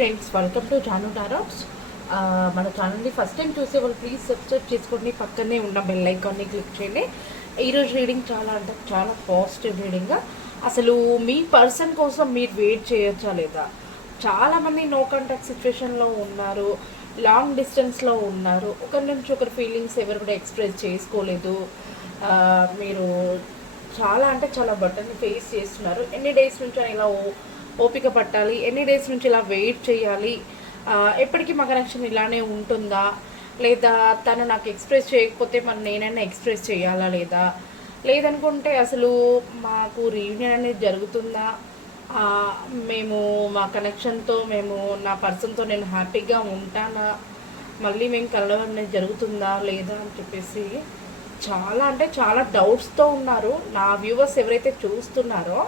Friends welcome to Janu tarots మన ఛానల్ని first time చూసే వాళ్ళు ప్లీజ్ సబ్స్క్రైబ్ చేసుకోండి. పక్కనే ఉన్న బెల్ ఐకాన్ని క్లిక్ చేయండి. ఈరోజు రీడింగ్ చాలా అంటే చాలా పాజిటివ్ రీడింగ్ అసలు మీ పర్సన్ కోసం మీరు వెయిట్ చేయొచ్చా లేదా? చాలామంది నో కాంటాక్ట్ సిచ్యువేషన్లో ఉన్నారు లాంగ్ డిస్టెన్స్లో ఉన్నారు. ఒకరి నుంచి ఒకరి ఫీలింగ్స్ ఎవరు కూడా ఎక్స్ప్రెస్ చేసుకోలేదు. మీరు చాలా అంటే చాలా బట్టని ఫేస్ చేస్తున్నారు. ఎన్ని డేస్ నుంచి ఇలా ఓపిక పట్టాలి. ఎన్ని డేస్ నుంచి ఇలా వెయిట్ చేయాలి? ఎప్పటికీ మా కనెక్షన్ ఇలానే ఉంటుందా? లేదా తను నాకు ఎక్స్ప్రెస్ చేయకపోతే మరి నేనైనా ఎక్స్ప్రెస్ చేయాలా లేదా? లేదనుకుంటే అసలు మాకు రీయూనియన్ అనేది జరుగుతుందా? మేము మా కనెక్షన్తో మేము నా పర్సన్తో నేను హ్యాపీగా ఉంటానా? మళ్ళీ మేము కలవడం అనేది జరుగుతుందా లేదా అని చెప్పేసి చాలా అంటే చాలా డౌట్స్తో ఉన్నారు. నా వ్యూవర్స్ ఎవరైతే చూస్తున్నారో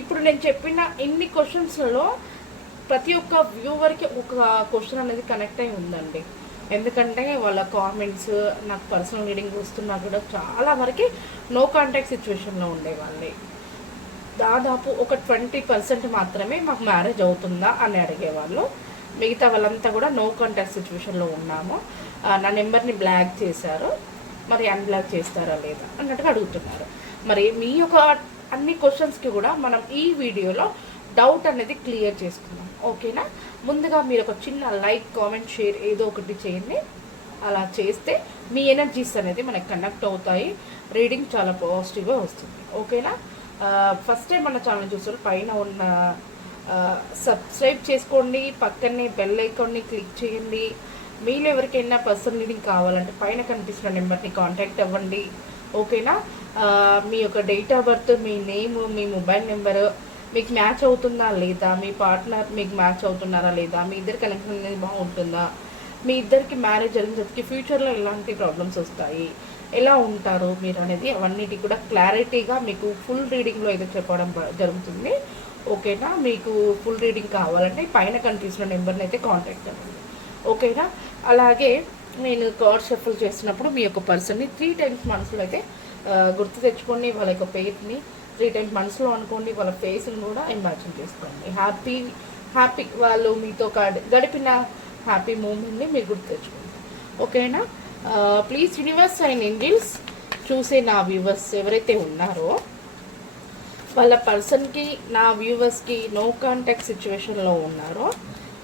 ఇప్పుడు నేను చెప్పిన ఇన్ని క్వశ్చన్స్లలో ప్రతి ఒక్క వ్యూవర్కి ఒక క్వశ్చన్ అనేది కనెక్ట్ అయి ఉందండి. ఎందుకంటే వాళ్ళ కామెంట్స్ నాకు పర్సనల్ రీడింగ్ వస్తున్నా కూడా చాలా వరకు నో కాంటాక్ట్ సిచ్యువేషన్లో ఉండేవాళ్ళే. దాదాపు ఒక ట్వంటీ పర్సెంట్ మాత్రమే మాకు మ్యారేజ్ అవుతుందా అని అడిగేవాళ్ళు. మిగతా వాళ్ళంతా కూడా నో కాంటాక్ట్ సిచ్యువేషన్లో ఉన్నాము. నా నెంబర్ని బ్లాక్ చేశారు. మరి అన్బ్లాక్ చేస్తారా లేదా అన్నట్టుగా అడుగుతున్నారు. మరి మీ యొక్క అన్ని క్వశ్చన్స్కి కూడా మనం ఈ వీడియోలో డౌట్ అనేది క్లియర్ చేసుకుందాం. ఓకేనా ముందుగా మీరు ఒక చిన్న లైక్ కామెంట్ షేర్ ఏదో ఒకటి చేయండి. అలా చేస్తే మీ ఎనర్జీస్ అనేది మనకి కండక్ట్ అవుతాయి. రీడింగ్ చాలా పాజిటివ్గా వస్తుంది. ఓకేనా ఫస్ట్ టైం మన ఛానల్ చూస్తారు పైన ఉన్న సబ్స్క్రైబ్ చేసుకోండి. పక్కనే బెల్ ఐకాన్ని క్లిక్ చేయండి. మీరు ఎవరికైనా పర్సనల్ రీడింగ్ కావాలంటే పైన కనిపిస్తున్న నెంబర్ని కాంటాక్ట్ అవ్వండి. ఓకేనా మీ యొక్క డేట్ ఆఫ్ బర్త్ మీ నేమ్ మీ మొబైల్ నెంబరు మీకు మ్యాచ్ అవుతుందా లేదా? మీ పార్ట్నర్ మీకు మ్యాచ్ అవుతున్నారా లేదా? మీ ఇద్దరు కనెక్షన్ అనేది బాగుంటుందా? మీ ఇద్దరికి మ్యారేజ్ జరిగిన ఫ్యూచర్లో ఎలాంటి ప్రాబ్లమ్స్ వస్తాయి? ఎలా ఉంటారు మీరు అనేది అవన్నిటి కూడా క్లారిటీగా మీకు ఫుల్ రీడింగ్లో అయితే చెప్పడం జరుగుతుంది. ఓకేనా మీకు ఫుల్ రీడింగ్ కావాలంటే పైన కనిపిస్తున్న నెంబర్ని అయితే కాంటాక్ట్ అవ్వండి ఓకేనా అలాగే నేను కార్డ్ షఫల్ చేస్తున్నప్పుడు మీ యొక్క పర్సన్ని త్రీ టైమ్స్ మనసులో అయితే గుర్తు తెచ్చుకోండి వాళ్ళ యొక్క పేరుని త్రీ టైమ్స్ మనసులో అనుకోండి వాళ్ళ ఫేస్ని కూడా ఇమాజిన్ చేసుకోండి. హ్యాపీ హ్యాపీ వాళ్ళు మీతో గడిపిన హ్యాపీ మూమెంట్ని మీరు గుర్తు తెచ్చుకోండి. ఓకేనా? ప్లీజ్ యూనివర్స్ అండ్ ఇంజిల్స్ చూసే నా వ్యూవర్స్ ఎవరైతే ఉన్నారో వాళ్ళ పర్సన్కి నా వ్యూవర్స్కి నో కాంటాక్ట్ సిచ్యువేషన్లో ఉన్నారో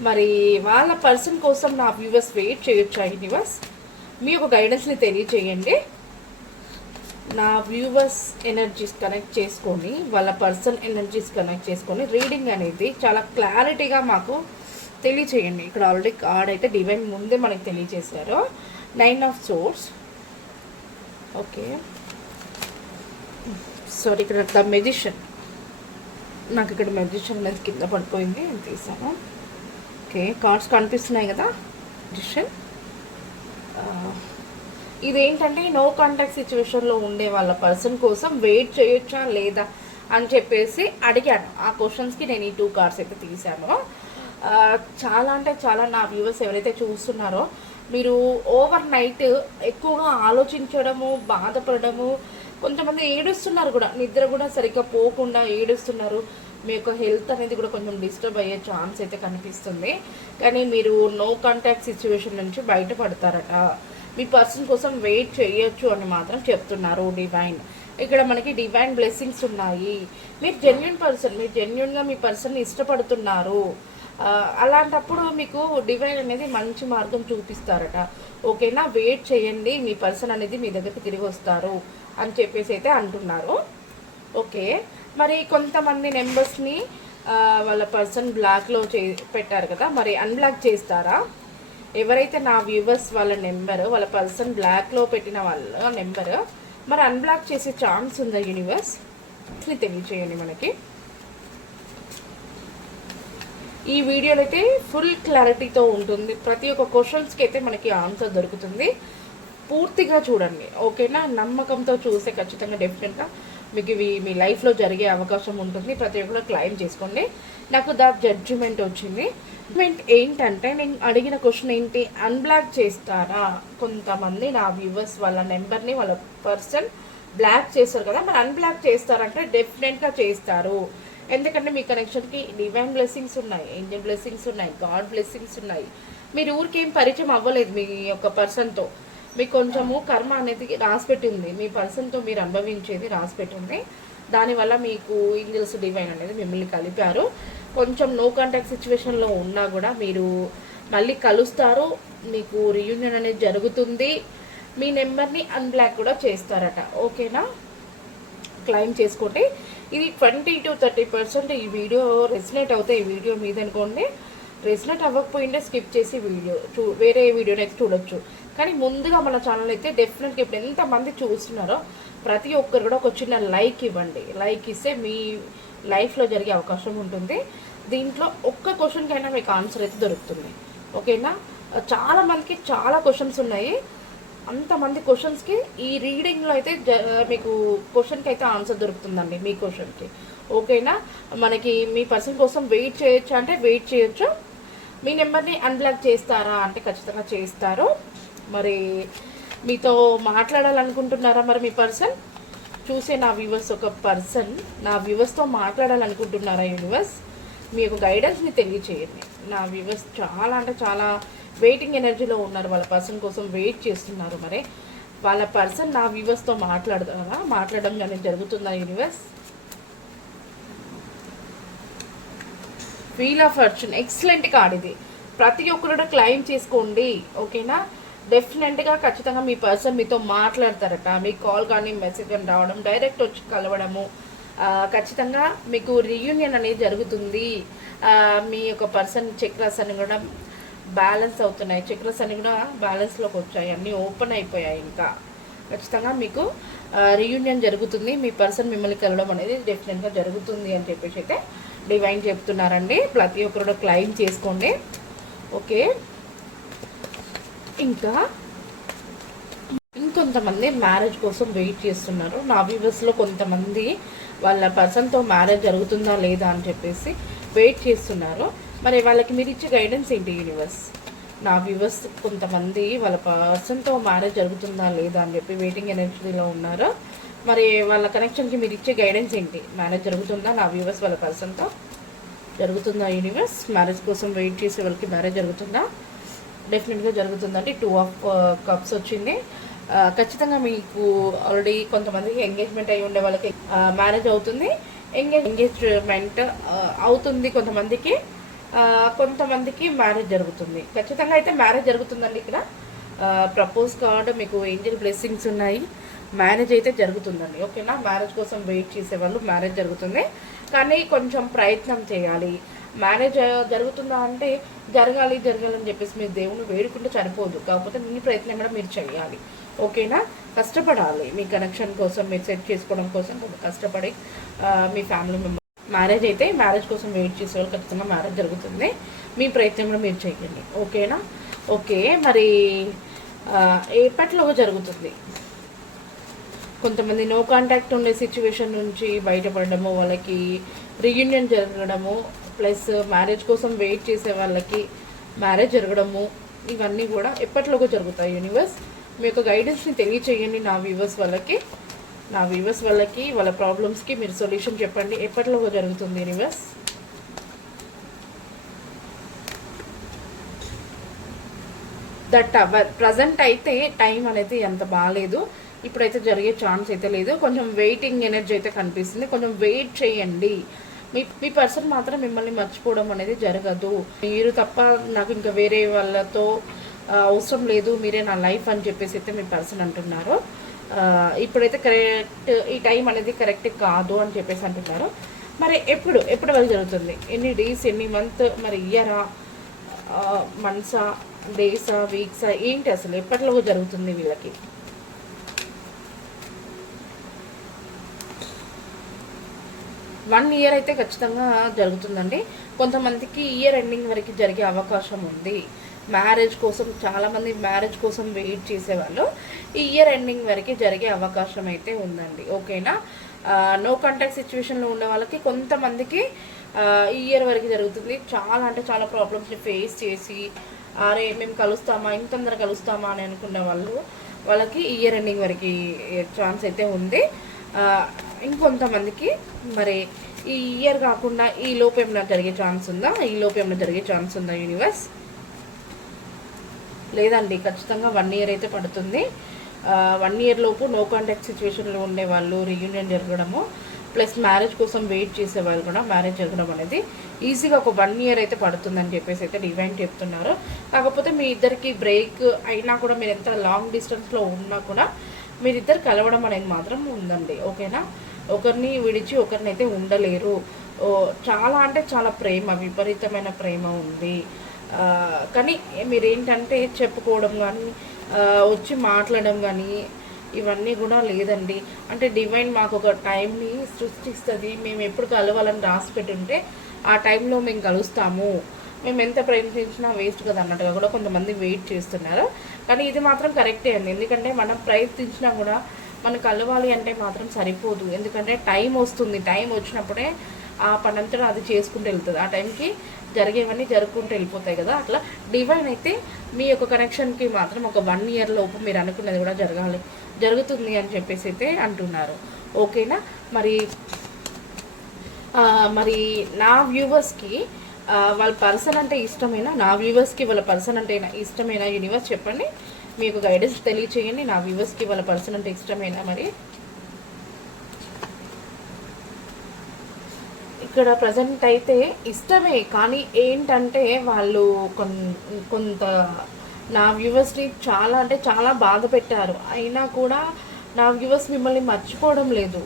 మరి వాళ్ళ పర్సన్ కోసం నా వ్యూవర్స్ వెయిట్ చేయొచ్చా యూనివర్స్ మీ యొక్క గైడెన్స్ని తెలియచేయండి. నా వ్యూవర్స్ ఎనర్జీస్ కనెక్ట్ చేసుకొని వాళ్ళ పర్సన్ ఎనర్జీస్ కనెక్ట్ చేసుకొని రీడింగ్ అనేది చాలా క్లారిటీగా మాకు తెలియచేయండి. ఇక్కడ ఆల్రెడీ కార్డ్ అయితే డివైన్ ముందే మనకి తెలియచేశారు. Nine of swords okay sorry ఇక్కడ ద మెజిషియన్ నాకు ఇక్కడ మెజిషియన్ అనేది కింద పడిపోయింది నేను తీసాను. ఓకే కార్డ్స్ కనిపిస్తున్నాయి కదా? మెజిషియన్ ఇదేంటంటే నో కాంటాక్ట్ సిచ్యువేషన్లో ఉండే వాళ్ళ పర్సన్ కోసం వెయిట్ చేయొచ్చా లేదా అని చెప్పేసి అడిగాను. ఆ క్వశ్చన్స్కి నేను ఈ టూ కార్డ్స్ అయితే తీశాను. చాలా అంటే చాలా నా వ్యూవర్స్ ఎవరైతే చూస్తున్నారో మీరు ఓవర్ నైట్ ఎక్కువగా ఆలోచించడము బాధపడము కొంతమంది ఏడుస్తున్నారు కూడా. నిద్ర కూడా సరిగ్గా పోకుండా ఏడుస్తున్నారు. మీ యొక్క హెల్త్ అనేది కూడా కొంచెం డిస్టర్బ్ అయ్యే ఛాన్స్ అయితే కనిపిస్తుంది. కానీ మీరు నో కాంటాక్ట్ సిచ్యువేషన్ నుంచి బయటపడతారట. మీ పర్సన్ కోసం వెయిట్ చేయొచ్చు అని మాత్రం చెప్తున్నారు డివైన్. ఇక్కడ మనకి డివైన్ బ్లెస్సింగ్స్ ఉన్నాయి. మీరు జెన్యున్ పర్సన్ మీరు జెన్యున్గా మీ పర్సన్ని ఇష్టపడుతున్నారు. అలాంటప్పుడు మీకు డివైన్ అనేది మంచి మార్గం చూపిస్తారట. ఓకేనా? వెయిట్ చేయండి మీ పర్సన్ అనేది మీ దగ్గరికి తిరిగి వస్తారు అని చెప్పేసి అయితే అంటున్నారు. ఓకే. మరి కొంతమంది నెంబర్స్ని వాళ్ళ పర్సన్ బ్లాక్లో చే పెట్టారు కదా? మరి అన్బ్లాక్ చేస్తారా? ఎవరైతే నా వ్యూవర్స్ వాళ్ళ నెంబర్ వాళ్ళ పర్సన్ బ్లాక్లో పెట్టిన వాళ్ళ నెంబర్ మరి అన్బ్లాక్ చేసే ఛాన్స్ ఉందా యూనివర్స్ని తెలియచేయండి మనకి. ఈ వీడియోలో అయితే ఫుల్ క్లారిటీతో ఉంటుంది. ప్రతి ఒక్క క్వశ్చన్స్కి అయితే మనకి ఆన్సర్ దొరుకుతుంది. పూర్తిగా చూడండి. ఓకేనా నమ్మకంతో చూస్తే ఖచ్చితంగా డెఫినెట్గా మీకు ఇవి మీ లైఫ్లో జరిగే అవకాశం ఉంటుంది. ప్రతి ఒక్కరు క్లైమ్ చేసుకోండి. నాకు దా జడ్జిమెంట్ వచ్చింది. జడ్జిమెంట్ ఏంటంటే నేను అడిగిన క్వశ్చన్ ఏంటి? అన్బ్లాక్ చేస్తారా? కొంతమంది నా వ్యూవర్స్ వాళ్ళ నెంబర్ని వాళ్ళ పర్సన్ బ్లాక్ చేస్తారు కదా. మరి అన్బ్లాక్ చేస్తారంటే డెఫినెట్గా చేస్తారు. ఎందుకంటే మీ కనెక్షన్కి డివైన్ బ్లెస్సింగ్స్ ఉన్నాయి ఏంజల్ బ్లెస్సింగ్స్ ఉన్నాయి గాడ్ బ్లెస్సింగ్స్ ఉన్నాయి. మీరు ఊరికేం పరిచయం అవ్వలేదు మీ యొక్క పర్సన్తో మీకు కొంచెము కర్మ అనేది రాసిపెట్టింది మీ పర్సన్తో మీరు అనుభవించేది రాసిపెట్టి ఉంది దానివల్ల మీకు ఏంజల్స్ డివైన్ అనేది మిమ్మల్ని కలిపారు. కొంచెం నో కాంటాక్ట్ సిచ్యువేషన్లో ఉన్నా కూడా మీరు మళ్ళీ కలుస్తారు. మీకు రియూనియన్ అనేది జరుగుతుంది. మీ నెంబర్ని అన్బ్లాక్ కూడా చేస్తారట. ఓకేనా క్లైమ్ చేసుకోండి. ఇది ట్వంటీ టు థర్టీ పర్సెంట్ ఈ వీడియో రెసినేట్ అవుతాయి. ఈ వీడియో మీద అనుకోండి. రెసినేట్ అవ్వకపోయింటే స్కిప్ చేసి వీడియో చూ వేరే వీడియో నెక్స్ట్ చూడొచ్చు. కానీ ముందుగా మన ఛానల్ అయితే డెఫినెట్గా ఇప్పుడు ఎంతమంది చూస్తున్నారో ప్రతి ఒక్కరు కూడా ఒక చిన్న లైక్ ఇవ్వండి. లైక్ ఇస్తే మీ లైఫ్లో జరిగే అవకాశం ఉంటుంది. దీంట్లో ఒక్క క్వశ్చన్కైనా మీకు ఆన్సర్ అయితే దొరుకుతుంది. ఓకేనా చాలా మందికి చాలా క్వశ్చన్స్ ఉన్నాయి. అంతమంది క్వశ్చన్స్కి ఈ రీడింగ్లో అయితే జ మీకు క్వశ్చన్కి అయితే ఆన్సర్ దొరుకుతుందండి మీ క్వశ్చన్కి ఓకేనా మనకి మీ పర్సన్ కోసం వెయిట్ చేయొచ్చు? అంటే వెయిట్ చేయొచ్చు. మీ నెంబర్ని అన్బ్లాక్ చేస్తారా? అంటే ఖచ్చితంగా చేస్తారు. మరి మీతో మాట్లాడాలనుకుంటున్నారా మరి మీ పర్సన్ చూసే నా వ్యూవర్స్ ఒక పర్సన్ నా వ్యూవర్స్తో మాట్లాడాలనుకుంటున్నారా యూనివర్స్ మీ యొక్క గైడెన్స్ని తెలియచేయండి. నా వ్యూవర్స్ చాలా అంటే చాలా వెయిటింగ్ ఎనర్జీలో ఉన్నారు. వాళ్ళ పర్సన్ కోసం వెయిట్ చేస్తున్నారు మరి. వాళ్ళ పర్సన్ నా వ్యూవర్స్తో మాట్లాడతారా? మాట్లాడడం కానీ జరుగుతుందా universe wheel of fortune excellent card ఇది. ప్రతి ఒక్కరు క్లైమ్ చేసుకోండి. ఓకేనా డెఫినెట్గా ఖచ్చితంగా మీ పర్సన్ మీతో మాట్లాడతారట. మీ కాల్ కానీ మెసేజ్ కానీ రావడం డైరెక్ట్ వచ్చి కలవడము. ఖచ్చితంగా మీకు రియూనియన్ అనేది జరుగుతుంది. మీ యొక్క పర్సన్ చక్రస్ అని కూడా బ్యాలెన్స్ అవుతున్నాయి. చక్రస్ అన్ని కూడా బ్యాలెన్స్లోకి వచ్చాయి. అన్నీ ఓపెన్ అయిపోయాయి ఇంకా. ఖచ్చితంగా మీకు రియూనియన్ జరుగుతుంది. మీ పర్సన్ మిమ్మల్ని కలవడం అనేది డెఫినెట్గా జరుగుతుంది అని చెప్పేసి అయితే డివైన్ చెప్తున్నారండి. ప్రతి ఒక్కరు క్లైమ్ చేసుకోండి. ఓకే ఇంకా ఇంకొంతమంది మ్యారేజ్ కోసం వెయిట్ చేస్తున్నారు. నా వ్యూవర్స్లో కొంతమంది వాళ్ళ పర్సన్తో మ్యారేజ్ జరుగుతుందా లేదా అని చెప్పేసి వెయిట్ చేస్తున్నారు. మరి వాళ్ళకి మీరు ఇచ్చే గైడెన్స్ ఏంటి యూనివర్స్ నా వ్యూవర్స్ కొంతమంది వాళ్ళ పర్సన్తో మ్యారేజ్ జరుగుతుందా లేదా అని చెప్పి వెయిటింగ్ ఎనర్జీలో ఉన్నారు. మరి వాళ్ళ కనెక్షన్కి మీరు ఇచ్చే గైడెన్స్ ఏంటి? మ్యారేజ్ జరుగుతుందా? నా వ్యూవర్స్ వాళ్ళ పర్సన్తో జరుగుతుందా యూనివర్స్ మ్యారేజ్ కోసం వెయిట్ చేసే వాళ్ళకి మ్యారేజ్ జరుగుతుందా? డెఫినెట్గా జరుగుతుందండి. టూ ఆఫ్ కప్స్ వచ్చింది. Uh, ఖచ్చితంగా మీకు ఆల్రెడీ కొంతమందికి ఎంగేజ్మెంట్ అయి ఉండే వాళ్ళకి uh, మ్యారేజ్ అవుతుంది. ఎంగేజ్ ఎంగేజ్మెంట్ uh, అవుతుంది కొంతమందికి కొంతమందికి మ్యారేజ్ జరుగుతుంది. ఖచ్చితంగా అయితే మ్యారేజ్ జరుగుతుందండి ఇక్కడ. ప్రపోజ్ కార్డ్ మీకు ఏంజల్ బ్లెస్సింగ్స్ ఉన్నాయి. మ్యారేజ్ అయితే జరుగుతుందండి. ఓకేనా మ్యారేజ్ కోసం వెయిట్ చేసేవాళ్ళు మ్యారేజ్ జరుగుతుంది. కానీ కొంచెం ప్రయత్నం చేయాలి. మ్యారేజ్ జరుగుతుందా అంటే జరగాలి జరగాలని చెప్పేసి మీరు దేవుని వేడుకుంటే చనిపోదు కాకపోతే మీ ప్రయత్నం కూడా మీరు చేయాలి. ఓకేనా? కష్టపడాలి. మీ కనెక్షన్ కోసం మీరు సెట్ చేసుకోవడం కోసం కొంచెం కష్టపడి మీ ఫ్యామిలీ మెంబర్ మ్యారేజ్ అయితే మ్యారేజ్ కోసం వెయిట్ చేసే వాళ్ళు ఖచ్చితంగా మ్యారేజ్ జరుగుతుంది. మీ ప్రయత్నం కూడా మీరు చేయండి. ఓకేనా? ఓకే. మరి ఆ, జరుగుతుంది? కొంతమంది నో కాంటాక్ట్ ఉండే సిచ్యువేషన్ నుంచి బయటపడడము వాళ్ళకి రీయూనియన్ జరగడము ప్లస్ మ్యారేజ్ కోసం వెయిట్ చేసే వాళ్ళకి మ్యారేజ్ జరగడము ఇవన్నీ కూడా ఎప్పటిలోగా జరుగుతాయి యూనివర్స్? మీ యొక్క గైడెన్స్ని తెలియచేయండి నా వ్యూవర్స్ వాళ్ళకి. నా వ్యూవర్స్ వాళ్ళకి వాళ్ళ ప్రాబ్లమ్స్కి మీరు సొల్యూషన్ చెప్పండి. ఎప్పటిలోగా జరుగుతుంది యూనివర్స్ దట్ అవర్ ప్రజెంట్ అయితే టైం అనేది అంత బాగాలేదు ఇప్పుడైతే జరిగే ఛాన్స్ అయితే లేదు. కొంచెం వెయిటింగ్ ఎనర్జీ అయితే కనిపిస్తుంది. కొంచెం వెయిట్ చేయండి. మీ మీ పర్సన్ మాత్రం మిమ్మల్ని మర్చిపోవడం అనేది జరగదు. మీరు తప్ప నాకు ఇంకా వేరే వాళ్ళతో అవసరం లేదు. మీరే నా లైఫ్ అని చెప్పేసి అయితే మీ పర్సన్ అంటున్నారు. ఇప్పుడైతే కరెక్ట్ ఈ టైం అనేది కరెక్ట్ కాదు అని చెప్పేసి అంటున్నారు. మరి ఎప్పుడు ఎప్పుడు వరకు జరుగుతుంది? ఎన్ని డేస్ ఎన్ని మంత్ మరి ఇయరా మంత్సా డేసా వీక్సా ఏంటి అసలు? ఎప్పటిలో జరుగుతుంది వీళ్ళకి? వన్ ఇయర్ అయితే ఖచ్చితంగా జరుగుతుందండి. కొంతమందికి ఇయర్ ఎండింగ్ వరకు జరిగే అవకాశం ఉంది. మ్యారేజ్ కోసం చాలామంది మ్యారేజ్ కోసం వెయిట్ చేసేవాళ్ళు ఈ ఇయర్ ఎండింగ్ వరకు జరిగే అవకాశం అయితే ఉందండి. ఓకేనా? నో కాంటాక్ట్ సిచ్యువేషన్లో ఉండే వాళ్ళకి కొంతమందికి ఈ ఇయర్ వరకు జరుగుతుంది. చాలా అంటే చాలా ప్రాబ్లమ్స్ని ఫేస్ చేసి అరే మేము కలుస్తామా? ఇంత తొందర కలుస్తామా? అని అనుకున్న వాళ్ళు వాళ్ళకి ఇయర్ ఎండింగ్ వరకు ఛాన్స్ అయితే ఉంది. ఇంకొంతమందికి మరి ఈ ఇయర్ కాకుండా ఈ లోపు ఏమైనా జరిగే ఛాన్స్ ఉందా? ఈ లోపు ఏమైనా జరిగే ఛాన్స్ ఉందా యూనివర్స్ లేదండి ఖచ్చితంగా వన్ ఇయర్ అయితే పడుతుంది. వన్ ఇయర్ లోపు నో కాంటాక్ట్ సిచ్యువేషన్లో ఉండే వాళ్ళు రీయూనియన్ జరగడము ప్లస్ మ్యారేజ్ కోసం వెయిట్ చేసే వాళ్ళు కూడా మ్యారేజ్ జరగడం అనేది ఈజీగా ఒక వన్ ఇయర్ అయితే పడుతుందని చెప్పేసి అయితే డివైన్ చెప్తున్నారు. కాకపోతే మీ ఇద్దరికి బ్రేక్ అయినా కూడా మీరు ఎంత లాంగ్ డిస్టెన్స్లో ఉన్నా కూడా మీరిద్దరు కలవడం అనేది మాత్రం ఉందండి. ఓకేనా? ఒకరిని విడిచి ఒకరిని అయితే ఉండలేరు చాలా అంటే చాలా ప్రేమ విపరీతమైన ప్రేమ ఉంది. కానీ మీరేంటంటే చెప్పుకోవడం కానీ వచ్చి మాట్లాడడం కానీ ఇవన్నీ కూడా లేదండి. అంటే డివైన్ మాకు ఒక టైంని సృష్టిస్తుంది. మేము ఎప్పుడు కలవాలని రాసి పెట్టుంటే ఆ టైంలో మేము కలుస్తాము. మేము ఎంత ప్రయత్నించినా వేస్ట్ కదా అన్నట్టుగా కూడా కొంతమంది వెయిట్ చేస్తున్నారు. కానీ ఇది మాత్రం కరెక్టే అండి. ఎందుకంటే మనం ప్రయత్నించినా కూడా మనం కలవాలి అంటే మాత్రం సరిపోదు. ఎందుకంటే టైం వస్తుంది. టైం వచ్చినప్పుడే ఆ పనంతా అది చేసుకుంటూ వెళ్తుంది. ఆ టైంకి జరిగేవన్నీ జరుపుకుంటూ వెళ్ళిపోతాయి కదా. అట్లా డివైన్ అయితే మీ యొక్క కనెక్షన్కి మాత్రం ఒక వన్ ఇయర్ లోపు మీరు అనుకున్నది కూడా జరగాలి. జరుగుతుంది అని చెప్పేసి అయితే అంటున్నారు. ఓకేనా? మరి మరి నా వ్యూవర్స్కి వాళ్ళ పర్సన్ అంటే ఇష్టమేనా? నా వ్యూవర్స్కి వాళ్ళ పర్సన్ అంటే ఇష్టమేనా? యూనివర్స్ చెప్పండి. మీకు గైడెన్స్ తెలియచేయండి. నా వ్యూవర్స్కి వాళ్ళ పర్సన్ అంటే ఇష్టమేనా మరి. ఇక్కడ ప్రజెంట్ అయితే ఇష్టమే కానీ ఏంటంటే వాళ్ళు కొన్ కొంత నా వ్యూవర్స్ని చాలా అంటే చాలా బాధ పెట్టారు. అయినా కూడా నా వ్యూవర్స్ మిమ్మల్ని మర్చిపోవడం లేదు.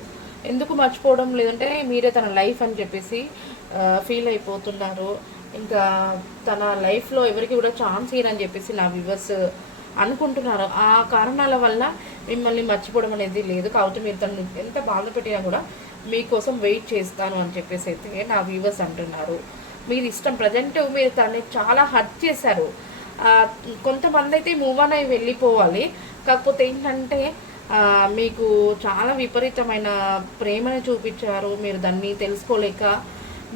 ఎందుకు మర్చిపోవడం లేదంటే మీరే తన లైఫ్ అని చెప్పేసి ఫీల్ అయిపోతున్నారు. ఇంకా తన లైఫ్లో ఎవరికి కూడా ఛాన్స్ ఇయ్యరని చెప్పేసి నా వ్యూవర్స్ అనుకుంటున్నారు. ఆ కారణాల వల్ల మిమ్మల్ని మర్చిపోవడం అనేది లేదు. కాబట్టి మీరు తను ఎంత బాధ పెట్టినా కూడా మీకోసం వెయిట్ చేస్తాను అని చెప్పేసి అయితే నా వ్యూవర్స్ అంటున్నారు. మీరు ఇష్టం ప్రజెంట్ మీరు తనని చాలా హర్ట్ చేశారు. కొంతమంది అయితే మూవ్ ఆన్ అయి వెళ్ళిపోవాలి. కాకపోతే ఏంటంటే మీకు చాలా విపరీతమైన ప్రేమను చూపించారు. మీరు దాన్ని తెలుసుకోలేక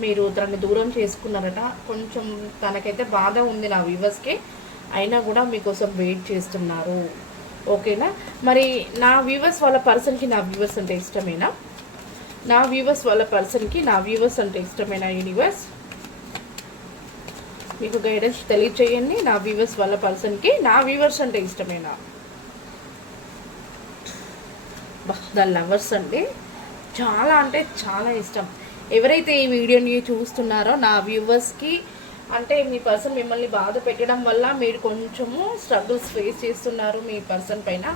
మీరు తనని దూరం చేసుకున్నారట. కొంచెం తనకైతే బాధ ఉంది నా వ్యూవర్స్కి. అయినా కూడా మీకోసం వెయిట్ చేస్తున్నారు. ఓకేనా? మరి నా వ్యూవర్స్ వాళ్ళ పర్సన్కి నా వ్యూవర్స్ అంటే ఇష్టమేనా? నా వ్యూవర్స్ వాళ్ళ పర్సన్కి నా వ్యూవర్స్ అంటే ఇష్టమైన యూనివర్స్? మీకు గైడెన్స్ తెలియచేయండి. నా వ్యూవర్స్ వాళ్ళ పర్సన్కి నా వ్యూవర్స్ అంటే ఇష్టమేనా? ద లవర్స్ అండి. చాలా అంటే చాలా ఇష్టం. ఎవరైతే ఈ వీడియోని చూస్తున్నారో నా వ్యూవర్స్కి అంటే మీ పర్సన్ మిమ్మల్ని బాధ పెట్టడం వల్ల మీరు కొంచెము స్ట్రగుల్స్ ఫేస్ చేస్తున్నారు మీ పర్సన్ పైన.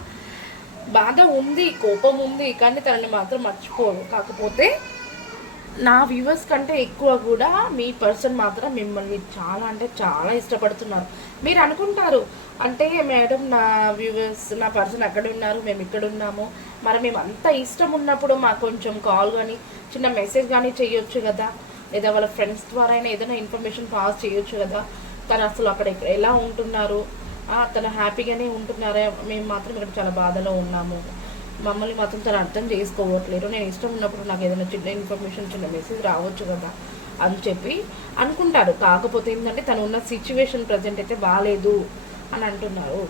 బాధ ఉంది కోపం ఉంది కానీ తనని మాత్రం మర్చిపోరు. కాకపోతే నా వ్యూవర్స్ కంటే ఎక్కువ కూడా మీ పర్సన్ మాత్రం మిమ్మల్ని చాలా అంటే చాలా ఇష్టపడుతున్నారు. మీరు అనుకుంటారు అంటే మేడం నా వ్యూవర్స్ నా పర్సన్ అక్కడ ఉన్నారు మేము ఇక్కడ ఉన్నాము. మరి మేము అంత ఇష్టం ఉన్నప్పుడు మాకు కొంచెం కాల్ కానీ చిన్న మెసేజ్ కానీ చేయొచ్చు కదా. లేదా వాళ్ళ ఫ్రెండ్స్ ద్వారా అయినా ఏదైనా ఇన్ఫర్మేషన్ పాస్ చేయొచ్చు కదా. తను అసలు అక్కడ ఎలా ఉంటున్నారు? తను హ్యాపీగానే ఉంటున్నారా? మేము మాత్రం ఇక్కడ చాలా బాధలో ఉన్నాము. మమ్మల్ని మాత్రం తను అర్థం చేసుకోవట్లేదు. నేను ఇష్టం ఉన్నప్పుడు నాకు ఏదైనా చిన్న ఇన్ఫర్మేషన్ చిన్న మెసేజ్ రావచ్చు కదా అని చెప్పి అనుకుంటారు. కాకపోతే ఏంటంటే తను ఉన్న సిచ్యువేషన్ ప్రజెంట్ అయితే బాగాలేదు అని అంటున్నారు.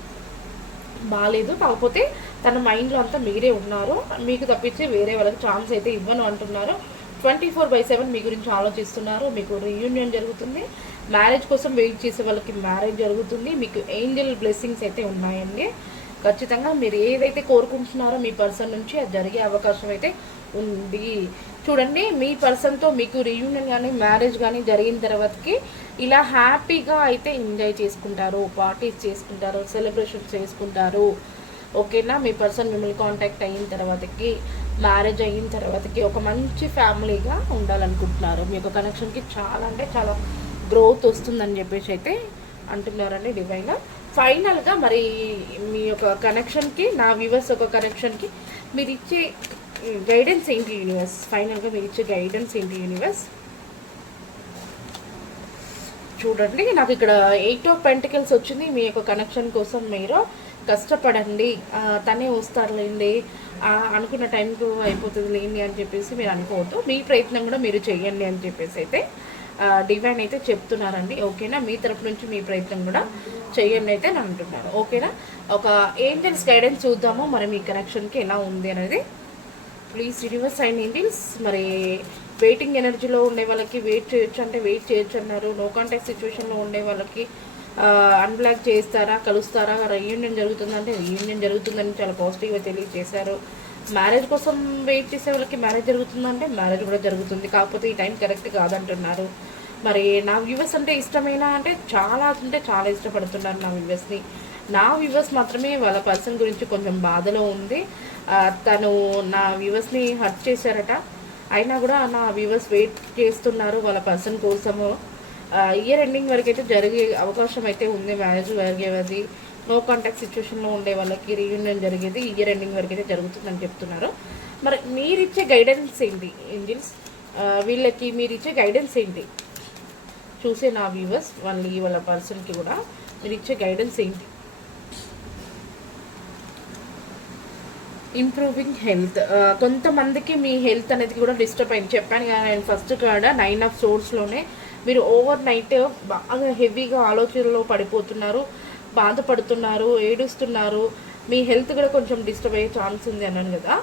బాగాలేదు కాకపోతే తన మైండ్లో అంతా మీరే ఉన్నారు. మీకు తప్పించి వేరే వాళ్ళకి ఛాన్స్ అయితే ఇవ్వను అంటున్నారు. ట్వంటీ ఫోర్ బై సెవెన్ మీ గురించి ఆలోచిస్తున్నారు. మీకు రీయూనియన్ జరుగుతుంది. మ్యారేజ్ కోసం వెయిట్ చేసే వాళ్ళకి మ్యారేజ్ జరుగుతుంది. మీకు ఏంజల్ బ్లెస్సింగ్స్ అయితే ఉన్నాయండి. ఖచ్చితంగా మీరు ఏదైతే కోరుకుంటున్నారో మీ పర్సన్ నుంచి అది జరిగే అవకాశం అయితే ఉంది. చూడండి మీ పర్సన్తో మీకు రీయూనియన్ కానీ మ్యారేజ్ కానీ జరిగిన తర్వాతకి ఇలా హ్యాపీగా అయితే ఎంజాయ్ చేసుకుంటారు. పార్టీస్ చేసుకుంటారు. సెలబ్రేషన్స్ చేసుకుంటారు. ఓకేనా మీ పర్సన్ మిమ్మల్ని కాంటాక్ట్ అయిన తర్వాతకి. మ్యారేజ్ అయిన తర్వాతకి ఒక మంచి ఫ్యామిలీగా ఉండాలనుకుంటున్నారు. మీ యొక్క కనెక్షన్కి చాలా అంటే చాలా గ్రోత్ వస్తుందని చెప్పేసి అయితే అంటున్నారండి డివైన్గా ఫైనల్గా మరి మీ యొక్క కనెక్షన్కి నా వ్యూవర్స్ ఒక కనెక్షన్కి మీరు ఇచ్చే గైడెన్స్ ఏంటి యూనివర్స్? ఫైనల్గా మీరు ఇచ్చే గైడెన్స్ ఏంటి యూనివర్స్? చూడండి నాకు ఇక్కడ ఎయిట్ ఆఫ్ పెంటికల్స్ వచ్చింది. మీ యొక్క కనెక్షన్ కోసం మీరు కష్టపడండి తనే వస్తారులేండి అనుకున్న టైంకు అయిపోతుంది లేండి అని చెప్పేసి మీరు అనుకోవద్దు. మీ ప్రయత్నం కూడా మీరు చేయండి అని చెప్పేసి అయితే డివైన్ అయితే చెప్తున్నారండి. ఓకేనా? మీ తరపు నుంచి మీ ప్రయత్నం కూడా చేయండి అయితే అని అంటున్నారు. ఓకేనా? ఒక ఏంజల్స్ గైడెన్స్ చూద్దాము? మరి మీ కనెక్షన్కి ఎలా ఉంది అనేది. Please universe and angels. మరి వెయిటింగ్ ఎనర్జీలో ఉండే వాళ్ళకి వెయిట్ చేయొచ్చు అంటే వెయిట్ చేయొచ్చు అన్నారు. నో కాంటాక్ట్ సిచ్యువేషన్లో ఉండే వాళ్ళకి అన్బ్లాక్ చేస్తారా కలుస్తారా రీయూనియన్ జరుగుతుందంటే రీయూనియన్ జరుగుతుందని చాలా పాజిటివ్గా తెలియజేశారు. మ్యారేజ్ కోసం వెయిట్ చేసే వాళ్ళకి మ్యారేజ్ జరుగుతుందంటే మ్యారేజ్ కూడా జరుగుతుంది. కాకపోతే ఈ టైం కరెక్ట్ కాదంటున్నారు. మరి నా వ్యూవర్స్ అంటే ఇష్టమైనా అంటే చాలా అంటే చాలా ఇష్టపడుతున్నారు నా వ్యూవర్స్ని నా. వ్యూవర్స్ మాత్రమే వాళ్ళ పర్సన్ గురించి కొంచెం బాధలో ఉంది. తను నా వ్యూవర్స్ని హర్ట్ చేశారట. అయినా కూడా నా వ్యూవర్స్ వెయిట్ చేస్తున్నారు వాళ్ళ పర్సన్ కోసము. ఇయర్ ఎండింగ్ వరకు అయితే జరిగే అవకాశం అయితే ఉంది మ్యారేజ్ జరిగేది నో కాంటాక్ట్ సిచ్యువేషన్లో ఉండే వాళ్ళకి రీయూనియన్ జరిగేది ఇయర్ ఎండింగ్ వరకు అయితే జరుగుతుందని చెప్తున్నారు. మరి మీరు ఇచ్చే గైడెన్స్ ఏంటి ఏంజిల్స్ వీళ్ళకి మీరు ఇచ్చే గైడెన్స్ ఏంటి? చూసే నా వ్యూవర్స్ వాళ్ళకి వాళ్ళ పర్సన్కి కూడా మీరు ఇచ్చే గైడెన్స్ ఏంటి ఇంప్రూవింగ్ హెల్త్ కొంతమందికి మీ హెల్త్ అనేది కూడా డిస్టర్బ్ అయింది. చెప్పాను కదా నేను ఫస్ట్ కాడ నైన్ ఆఫ్ సోర్స్లోనే మీరు ఓవర్ నైట్ బాగా హెవీగా ఆలోచనలో పడిపోతున్నారు బాధపడుతున్నారు ఏడుస్తున్నారు. మీ హెల్త్ కూడా కొంచెం డిస్టర్బ్ అయ్యే ఛాన్స్ ఉంది అన్నాను కదా.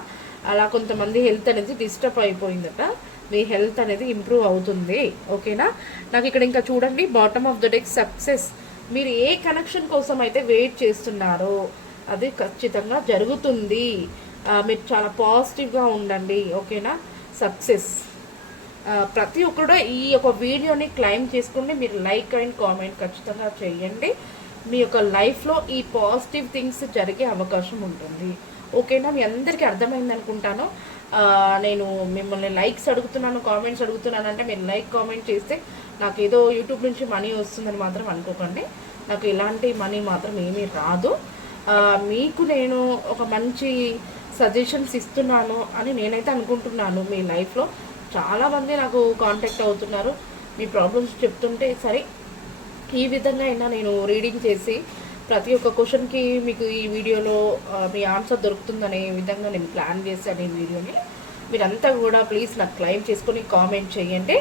అలా కొంతమంది హెల్త్ అనేది డిస్టర్బ్ అయిపోయిందట. మీ హెల్త్ అనేది ఇంప్రూవ్ అవుతుంది. ఓకేనా? నాకు ఇక్కడ ఇంకా చూడండి bottom of the deck success మీరు ఏ కనెక్షన్ కోసం అయితే వెయిట్ చేస్తున్నారో అది ఖచ్చితంగా జరుగుతుంది. మీరు చాలా పాజిటివ్గా ఉండండి. ఓకేనా? సక్సెస్ ప్రతి ఒక్కరు ఈ యొక్క వీడియోని క్లైమ్ చేసుకుని మీరు లైక్ అండ్ కామెంట్ ఖచ్చితంగా చేయండి. మీ యొక్క లైఫ్లో ఈ పాజిటివ్ థింగ్స్ జరిగే అవకాశం ఉంటుంది. ఓకేనా? మీ అందరికీ అర్థమైంది అనుకుంటాను. నేను మిమ్మల్ని లైక్స్ అడుగుతున్నాను కామెంట్స్ అడుగుతున్నాను అంటే మీరు లైక్ కామెంట్ చేస్తే నాకు ఏదో యూట్యూబ్ నుంచి మనీ వస్తుందని మాత్రం అనుకోకండి. నాకు ఇలాంటి మనీ మాత్రం ఏమీ రాదు. మీకు నేను ఒక మంచి సజెషన్స్ ఇస్తున్నాను అని నేనైతే అనుకుంటున్నాను మీ లైఫ్లో. చాలామంది నాకు కాంటాక్ట్ అవుతున్నారు. మీ ప్రాబ్లమ్స్ చెప్తుంటే సరే ఈ విధంగా అయినా నేను రీడింగ్ చేసి ప్రతి ఒక్క క్వశ్చన్కి మీకు ఈ వీడియోలో మీ ఆన్సర్ దొరుకుతుందనే విధంగా నేను ప్లాన్ చేశాను ఈ వీడియోని. మీరంతా కూడా ప్లీజ్ నాకు క్లైమ్ చేసుకొని కామెంట్ చేయండి.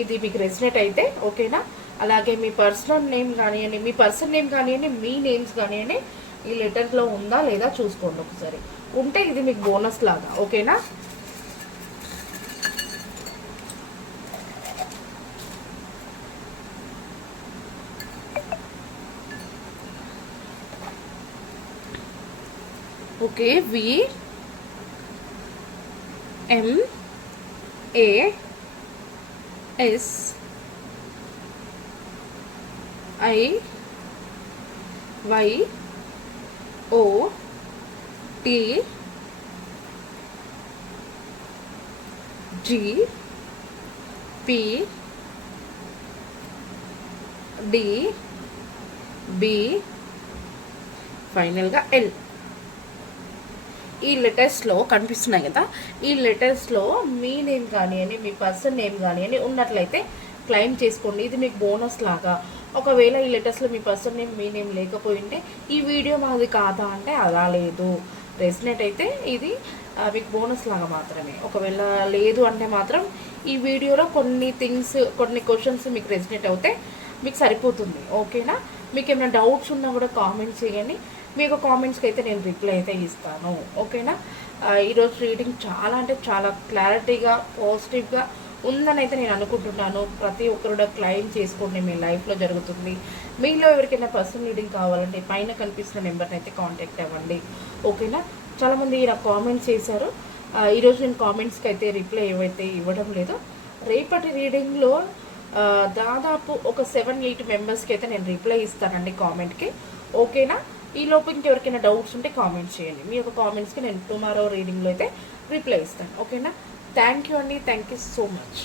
ఇది మీకు రెసినేట్ అయితే ఓకేనా? అలాగే మీ పర్సనల్ నేమ్ కానివ్వండి మీ పర్సన్ నేమ్ కానివ్వండి మీ నేమ్స్ కానివ్వండి ఈ లెటర్లో ఉందా లేదా చూసుకోండి ఒకసారి. ఉంటే ఇది మీకు బోనస్ లాగా ఓకేనా? Okay V M A S I Y O T G P D B ఫైనల్గా ఎల్ ఈ లెటర్స్లో కనిపిస్తున్నాయి కదా ఈ లెటర్స్లో మీ నేమ్ కానివ్వండి మీ పర్సన్ నేమ్ కానివ్వండి ఉన్నట్లయితే క్లెయిమ్ చేసుకోండి. ఇది మీకు బోనస్ లాగా. ఒకవేళ ఈ లెటర్స్లో మీ పర్సన్ నేమ్ మీ నేమ్ లేకపోయింటే ఈ వీడియో మాది కాదా అంటే అలా లేదు. రెసినెట్ అయితే ఇది మీకు బోనస్ లాగా మాత్రమే. ఒకవేళ లేదు అంటే మాత్రం ఈ వీడియోలో కొన్ని థింగ్స్ కొన్ని క్వశ్చన్స్ మీకు రెసినెట్ అవుతే మీకు సరిపోతుంది. ఓకేనా మీకు ఏమైనా డౌట్స్ ఉన్నా కూడా కామెంట్ చేయండి. మీకు కామెంట్స్కి అయితే నేను రిప్లై అయితే ఇస్తాను. ఓకేనా ఈరోజు రీడింగ్ చాలా అంటే చాలా క్లారిటీగా పాజిటివ్గా ఉందని అయితే నేను అనుకుంటున్నాను. ప్రతి ఒక్కరు కూడా క్లైమ్ చేసుకోండి. మీ లైఫ్లో జరుగుతుంది. మీలో ఎవరికైనా పర్సనల్ రీడింగ్ కావాలంటే పైన కనిపిస్తున్న నెంబర్ని అయితే కాంటాక్ట్ అవ్వండి. ఓకేనా చాలామంది నాకు కామెంట్స్ చేశారు. ఈరోజు నేను కామెంట్స్కి అయితే రిప్లై ఏవైతే ఇవ్వడం లేదు. రేపటి రీడింగ్లో దాదాపు ఒక సెవెన్ ఎయిట్ మెంబర్స్కి అయితే నేను రిప్లై ఇస్తానండి కామెంట్కి ఓకేనా ఈ లోపు ఇంకెవరికైనా డౌట్స్ ఉంటే కామెంట్స్ చేయండి. మీ యొక్క కామెంట్స్కి నేను టుమారో రీడింగ్లో అయితే రిప్లై ఇస్తాను. ఓకేనా థ్యాంక్ యూ అండి. Thank you so much